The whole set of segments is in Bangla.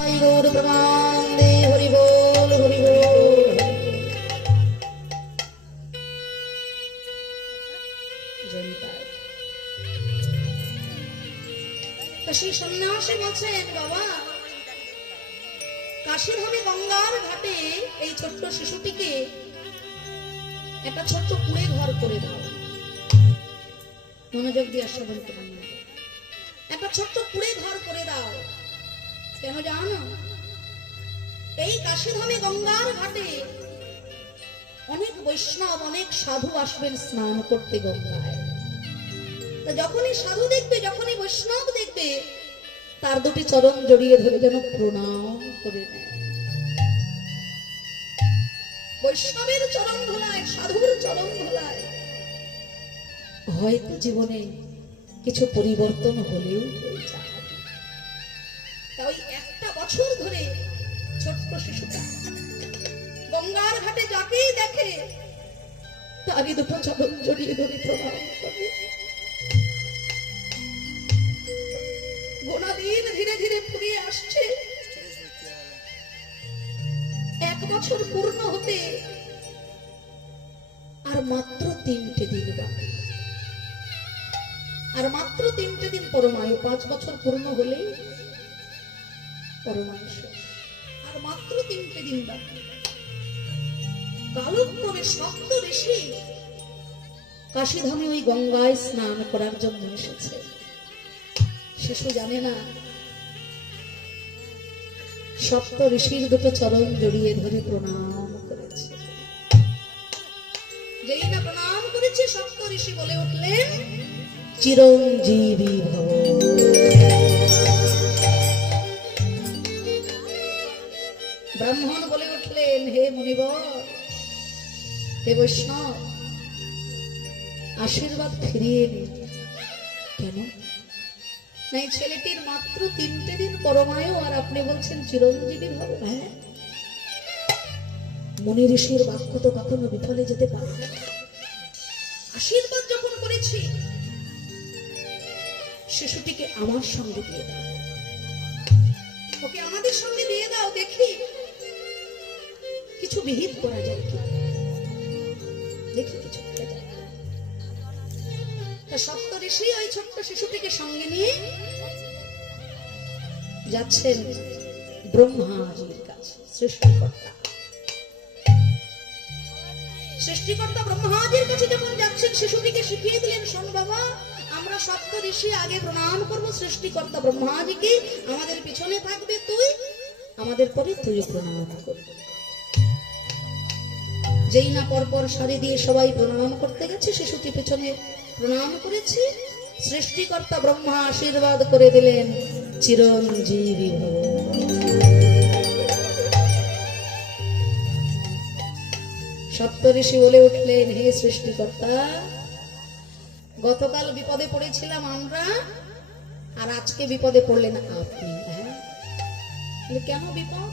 गौर प्रमानंदे हरि बोल हरि बोल। সেই সন্ন্যাসী বলছেন, বাবা কাশীধামে গঙ্গার ঘাটে এই ছোট্ট শিশুটিকে একটা ছোট্ট কুঁড়ে ঘর করে দাও। মনোযোগ দিয়ে আস্বাদন করুন। একটা ছোট্ট কুঁড়ে ঘর করে দাও। কেন জানো? এই কাশীধামে গঙ্গার ঘাটে অনেক বৈষ্ণব অনেক সাধু আসবেন স্নান করতে গঙ্গায়। তো যখনই সাধু দেখবে, যখনই বৈষ্ণব দেখবে, তার দুটি চরণ জড়িয়ে ধরে যেন প্রণাম করে নেয়। বৈষ্ণবের চরণ ধোলায়, সাধুর চরণ ধোলায় হয়তো জীবনে কিছু পরিবর্তন হলেও হয়ে যায়। তাই একটা বছর ধরে ছোট্ট শিশুটা গঙ্গার ঘাটে যাকেই দেখে তারই দুটো চরণ জড়িয়ে ধরে প্রণাম করে। গোনা দিন ধীরে ধীরে ফুরিয়ে আসছে। এক বছর পূর্ণ হতে আর মাত্র 3টে দিন বাকি। আর মাত্র 3টে দিন পরমায়ু। 5 বছর পূর্ণ হলেই পরমায়ু শেষ। আর মাত্র 3টে দিন বাকি। কালক্রমে সপ্ত ঋষি কাশীধামে ওই গঙ্গায় স্নান করার জন্য এসেছে। শিশু জানে না সপ্ত ঋষির দুটো চরণ জড়িয়ে ধরে প্রণাম করেছে। যেই না প্রণাম করেছে, সপ্ত ঋষি বলে উঠলেন, চিরঞ্জীবী ভব। ব্রাহ্মণ বলে উঠলেন, হে মুনিবর, হে বৈষ্ণব, আশীর্বাদ ফিরিয়ে নিন। কেন না? এই ছেলেটির মাত্র 3টে দিন পরমায়ু, আর আপনি বলছেন চিরঞ্জীবী ভব। হ্যাঁ, মুনি ঋষির বাক্য তো কখনো বিফলে যেতে পারে না। আশীর্বাদ যখন করেছি, শিশুটিকে আমার সঙ্গে দিয়ে দাও, ওকে আমাদের সঙ্গে দিয়ে দাও, দেখি কিছু বিহিত করা যায় কি, দেখি কিছু করা যায়। সপ্ত ঋষি ওই ছোট্ট শিশুটিকে সঙ্গে নিয়ে যাচ্ছেন ব্রহ্মাজির কাছে। সৃষ্টিকর্তা ব্রহ্মাজির কাছে যখন যাচ্ছেন, শিশুটিকে শিখিয়ে দিলেন, শোন বাবা, আমরা সপ্ত ঋষি আগে প্রণাম করবো সৃষ্টিকর্তা ব্রহ্মাজিকে, আমাদের পিছনে থাকবে তুই, আমাদের পরে তুই প্রণাম করবি। যেই না পরপর সারি দিয়ে সবাই প্রণাম করতে গেছে, শিশুটি পিছনে প্রণাম করেছে। সৃষ্টিকর্তা ব্রহ্মা আশীর্বাদ করে দিলেন, চিরঞ্জীবী ভব। সপ্ত ঋষি বলে উঠলেন, হে সৃষ্টিকর্তা, গতকাল বিপদে পড়েছিলাম আমরা, আর আজকে বিপদে পড়লেন আপনি। হ্যাঁ, কেন বিপদ?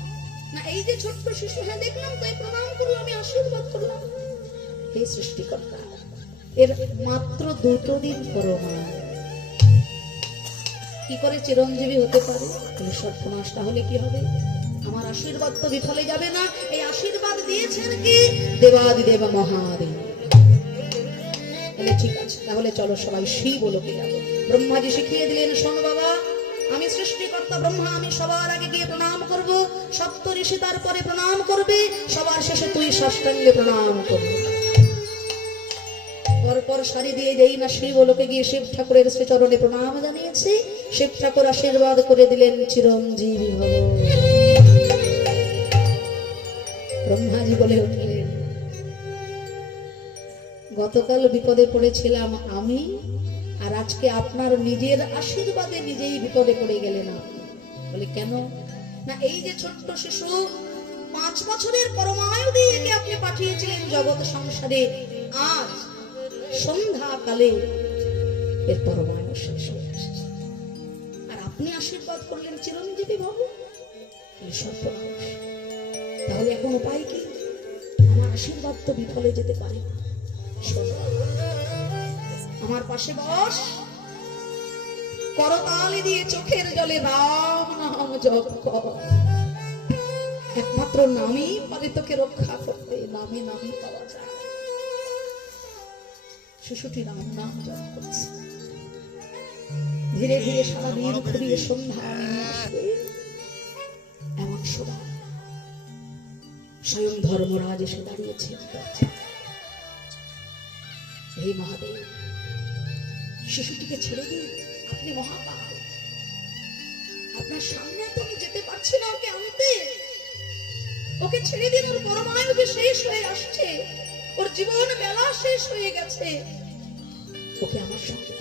না এই যে ছোট্ট শিশু, হ্যাঁ দেখলাম তো, প্রণাম করলাম, আমি আশীর্বাদ করলাম। হে সৃষ্টিকর্তা, এর মাত্র 2টো দিন পরমায়ু, কি করে চিরঞ্জীবী হতে পারে? সর্বনাশ, তাহলে কি হবে? আমার আশীর্বাদ তো বিফলে যাবে না। এই আশীর্বাদ দিয়েছেন কি? দেবাদিদেব মহাদেব। ঠিক আছে, তাহলে চলো সবাই শিব লোকে যাবো। ব্রহ্মাজি শিখিয়ে দিলেন, শোন বাবা, আমি সৃষ্টিকর্তা ব্রহ্মা, আমি সবার আগে গিয়ে প্রণাম করব, সপ্ত ঋষি তারপরে প্রণাম করবে, সবার শেষে তুই সাষ্টাঙ্গে প্রণাম করবি। পরপর সারি দিয়ে যেই না শিব লোকে গিয়ে শিব ঠাকুরের শ্রীচরণে প্রণাম জানিয়েছে, শিব ঠাকুর আশীর্বাদ করে দিলেন, চিরঞ্জীবী ভব। ব্রহ্মাজি বলে উঠলেন, গতকাল বিপদে পড়েছিলাম আমি, আর আজকে আপনার নিজের আশীর্বাদে নিজেই বিপদে পড়ে গেলেন আপনি। বলে কেন? না এই যে ছোট্ট শিশু, 5 বছরের পরমায়ু দিয়ে একে আপনি পাঠিয়েছিলেন জগৎ সংসারে, আজ সন্ধ্যাকালে এর পরমায়ু শেষ হয়ে আসছে, আর আপনি আশীর্বাদ করলেন চিরঞ্জীবী ভব। তাহলে এখন উপায় কি? আমার আশীর্বাদ তো বিফলে যেতে পারে না। আমার পাশে বস, করতালি দিয়ে চোখের জলে রাম নাম জপ কর, একমাত্র নামই পারে তোকে রক্ষা করতে, নামে নামই পাওয়া যায়। শিশুটি নাম নাম জপ করছে। ধীরে ধীরে সারাদিন ঘুরিয়ে সন্ধ্যা নেমে আসবে, এমন সময় স্বয়ং ধর্মরাজ এসে দাঁড়িয়েছেন দরজায়। হে মহাদেব, শিশুটিকে ছেড়ে দিন, আপনি মহাকাল, আপনার সামনে তো আমি যেতে পারছি না ওকে আনতে, ওকে ছেড়ে দিন, ওর পরমায়ু শেষ হয়ে আসছে, ওর জীবন বেলা শেষ হয়ে গেছে, ওকে আমার সঙ্গে।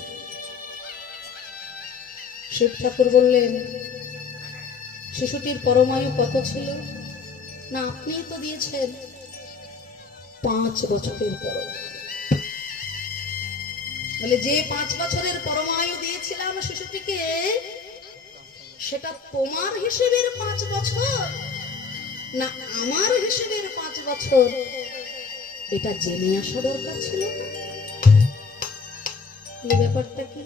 শিব ঠাকুর বললেন, শিশুটির পরমায়ু কত ছিল? না, আপনি তো দিয়েছেন 5 বছরের পরমায়ু। বলে, যে 5 বছরের পরমায়ু দিয়েছিলাম শিশুটিকে, সেটা তোমার হিসেবের 5 বছর না আমার হিসেবের 5 বছর? এটা জেনে আসা দরকার ছিল। ব্যাপারটা কি?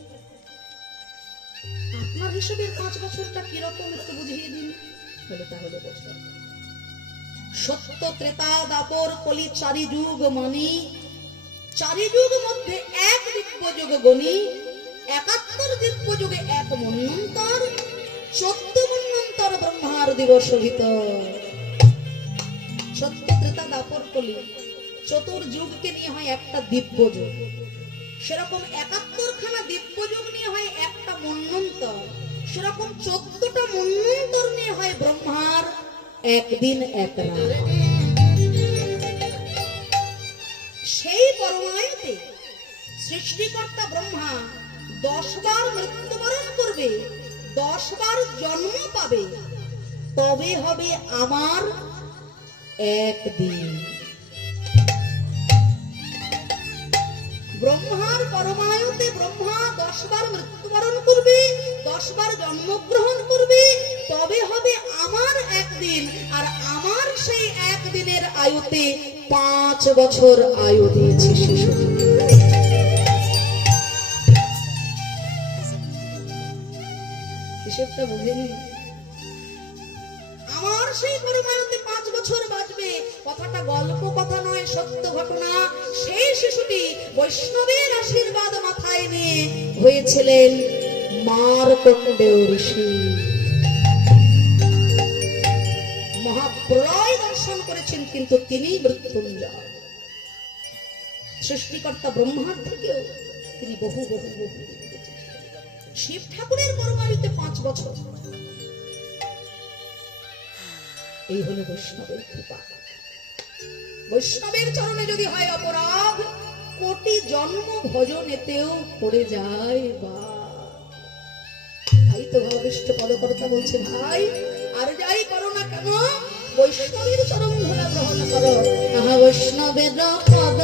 আপনার হিসেবের 5 বছরটা কিরকম একটু বুঝিয়ে দিন। বলে, তাহলে বছর সত্য, ত্রেতা, দ্বাপর, কলি 4 যুগ মানি, 4 যুগ মধ্যে 1 দিব্য যুগ গণি, 71 দিব্য যুগে 1 মন্বন্তর, 14 মন্বন্তর ব্রহ্মার দিবস ভিতর। সত্য, ত্রেতা, দ্বাপর, কলি 4 যুগকে নিয়ে হয় একটা দিব্য যুগ, সেরকম 71 খানা দিব্য যুগ নিয়ে হয় একটা মন্বন্তর, সেরকম 14টা মন্বন্তর নিয়ে হয় ব্রহ্মার একদিন এক রাত। সেই পরমায়ুতে সৃষ্টিকর্তা ব্রহ্মা 10 বার মৃত্যুবরণ করবে, 10 বার জন্ম পাবে, তবে হবে আমার একদিন। ব্রহ্মার পরমায়ুতে ব্রহ্মা 10 বার মৃত্যুবরণ করবে, 10 বার জন্মগ্রহণ করবে, তবে হবে আমার একদিন। আর আমার সেই একদিনের আয়ুতে 5 বছর আয়ু দিয়েছে শিশু। হিসেবটা বুঝেনি? আমার সেই পরমায়ুতে 5 বছর বাঁচবে, কথাটা গল্প কথা নয়, সত্য ঘটনা। সেই শিশুটি বৈষ্ণবের আশীর্বাদ মাথায় নিয়ে হয়েছিলেন মার্কণ্ডেয় ঋষি। মহাপ্রলয় দর্শন করেছেন, কিন্তু তিনি মৃত্যুঞ্জয়। সৃষ্টিকর্তা ব্রহ্মার থেকেও তিনি বহু বহু বহু। শিব ঠাকুরের পরমায়ুতে 5 বছর। এই হলো বৈষ্ণবের কৃপা। বৈষ্ণবের চরণে যদি হয় অপরাধ, কোটি জন্ম ভজনেতেও পড়ে যায়। বা তাই তো ভবিষ্ঠ পদকর্তা বলছে, ভাই আর যাই করো না কেন, বৈষ্ণবের চরণ ধরা গ্রহণ করো। আহা বৈষ্ণবের পদ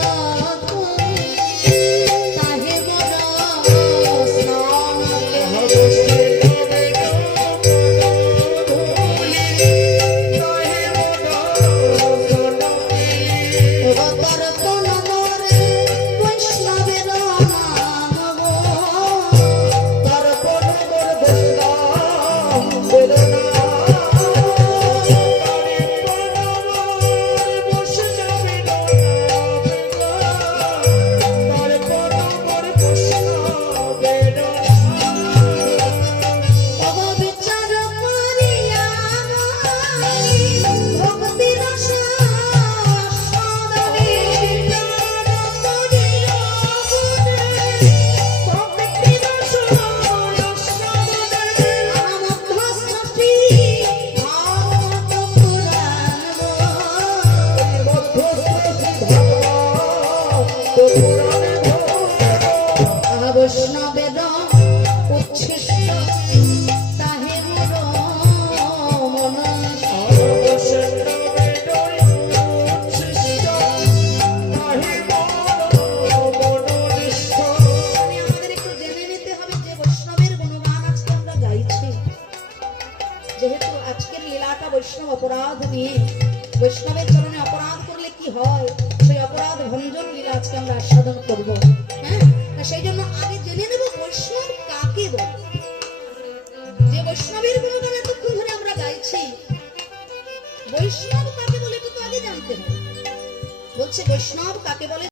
বৈষ্ণবের উচ্ছিষ্ট তাহে মন। আমাদের একটু জেনে নিতে হবে যে বৈষ্ণবের গুণগান আজকে আমরা গাইছি, যেহেতু আজকের লীলাটা বৈষ্ণব অপরাধ নিয়ে, বৈষ্ণবের চরণে অপরাধ করলে কি হয় সেই অপরাধ ভঞ্জন লীলা আজকে আমরা আস্বাদন করব। হ্যাঁ, সেই জন্য আগে জেনে নেব বৈষ্ণব কাকে বলে। যে বৈষ্ণবের গুণগান এতক্ষণ ধরে বলছি বৈষ্ণব কাকে বলে এটা তো আগে জানতে হবে। বলছে বৈষ্ণব কাকে বলে?